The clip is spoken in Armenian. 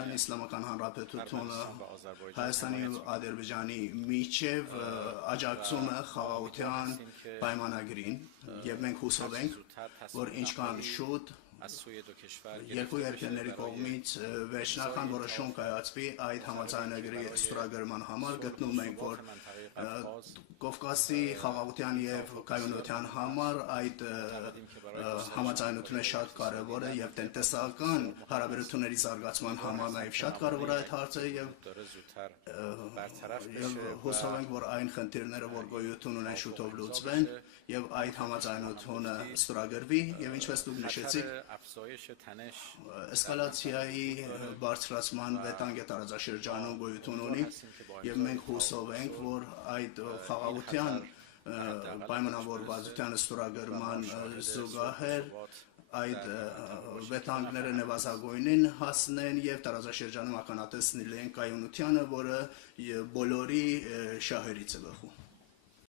Իրանի Իսլամական Հանրապետությունը Հայաստանի ու Ադրբեջանի միջև աջակցում է խաղաղության պայմանագրին եւ մենք հուսով ենք, որ ինչքան շուտ երկու երկրների կողմից վերջնական որոշում կայացվի այդ համաձայնագրի ստորագրման համար գտնում ենք, որ Կովկասի խաղաղության եւ կայունության համար այդ համաձայնությունը շատ կարեւոր է եւ տնտեսական հարաբերությունների զարգացման համար նաեւ շատ կարեւոր է այդ հարցը եւ հուսով ենք, որ այն խնդիրները, որ գոյություն ունեն, շուտով լուծվեն եւ այդ համաձայնությունը ստորագրվի եւ ինչպես դուք նշեցիք էսկալացիայի բարձրացման վտանգը տարածաշրջանում գոյություն ունի եւ մենք հուսով ենք, որ այդ խաղաղության պայմանավորվածության ստորագրման զուգահեռ այդ վտանգները նվազագույնին հասնեն եւ տարածաշրջանում ականատես լինեն կայունությանը, որը բոլորի շահերից է բխում։